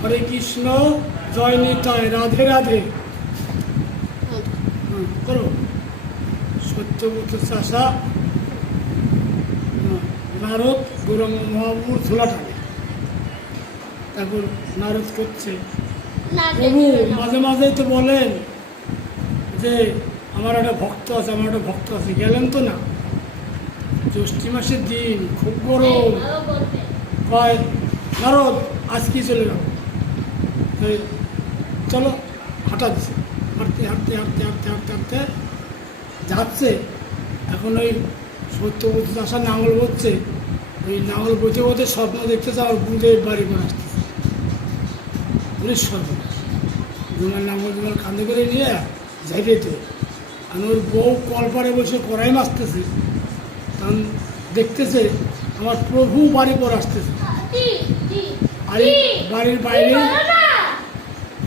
হরে কৃষ্ণ, জয় নিতাই, রাধে রাধে। করো। সত্যব্রত চাষা নারদ গৌরাঙ্গ মহাপ্রভুর ঝোলা টানে। তারপর নারদ করছে, প্রভু মাঝে মাঝেই তো বলেন যে আমার একটা ভক্ত আছে, আমার একটা ভক্ত আছে, গেলেন তো না। জ্যৈষ্ঠী মাসের দিন খুব গরম, কয় নারদ আজ কি চলে গেল, চলো হাঁটা দিছে। হাঁটতে হাঁটতে হাঁটতে হাঁটতে হাঁটতে হাঁটতে যাচ্ছে। এখন ওই সত্যব্রত চাষা নাঙল বচ্ছে, ওই নাঙল বইতে বইতে স্বপ্ন দেখতেছে আমার বুধের বাড়ি করে আসতেছে। পুলিশ সর্বনাশ, জুমার নাঙল জুমার কাঁধে করে নিয়ে ঝাইতে। আর ওর বউ কলপারে বসে কড়াই মাছতেছে, তখন দেখতেছে আমার প্রভু বাড়ি পর আসতেছে। আর বাড়ির বাইরে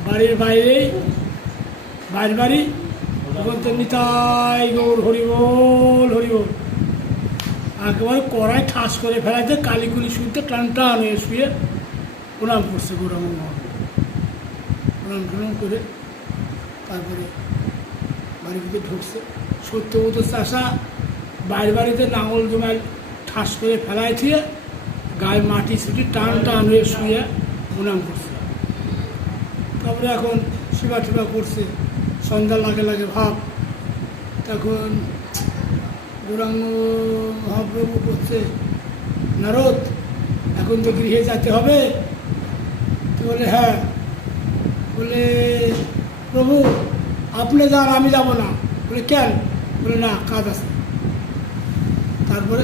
বাইরের বাড়ি তখন তো নিতাই গৌর হরিবোল হরিবোল। একেবারে কড়াই ঠাস করে ফেলাইতে কালীকুলি শুনতে টান টান হয়ে শুয়ে প্রণাম করছে গৌরাঙ্গ মহাপ্রভু। প্রণাম টনাম করে তারপরে বাড়ির ভিতরে ঢুকছে। সত্যব্রত চাষা বাড়িতে নাঙল জমায় ঠাস করে ফেলাই থিয়ে গায়ে মাটি ছুটি টান টান হয়ে শুয়ে প্রণাম করছে। তারপরে এখন সেবা টেবা করছে, সন্ধ্যা লাগে লাগে ভাব। তখন গৌরাঙ্গ মহাপ্রভু করছে, নারদ এখন তো গৃহে যেতে হবে। তো বলে হ্যাঁ। বলে প্রভু আপনি যান, আমি যাব না। বলে কেন? বলে না, কাজ আছে। তারপরে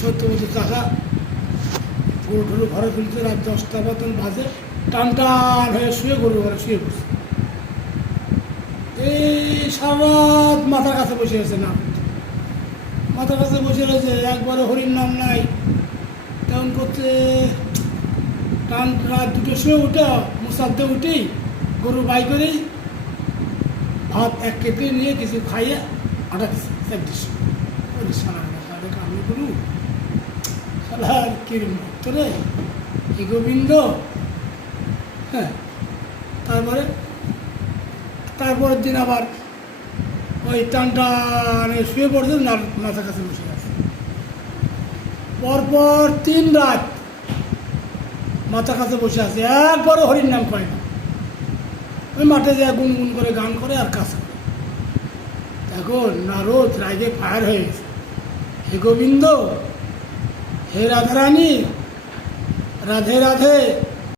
সত্যব্রত চাষা গরু ঠরু ঘরে তুলছে, রাত 10টা মতন বাজে, টান টান হয়ে শুয়ে গরু ঘরে শুয়ে পড়ছে। এই সারা রাত মাথার কাছে বসে আছে, না মাথার কাছে বসে রয়েছে, একবারে হরির নাম নাই। তেমন করতে টান রাত 2টোর সময় উঠে মুসাদ্দে উঠেই গরু বাই করেই ভাত 1 কেটে নিয়ে কিছু খাইয়ে আটা দিচ্ছে 4টির সময়। সারা আমি গরু সালার কিরম ভক্ত রে, কি গোবিন্দ। হ্যাঁ, তারপরের দিন আবার ওই টান টানে শুয়ে পড়ছে, মাথার কাছে বসে আছে। পরপর 3 রাত মাথার কাছে বসে আছে, একবারও হরির নাম পায় না। ওই মাঠে যায় গুনগুন করে গান করে আর কাজ করে। এখন নারদ রাগে ফায়ার হয়ে গেছে, হে গোবিন্দ, হে রাধারানী, রাধে রাধে।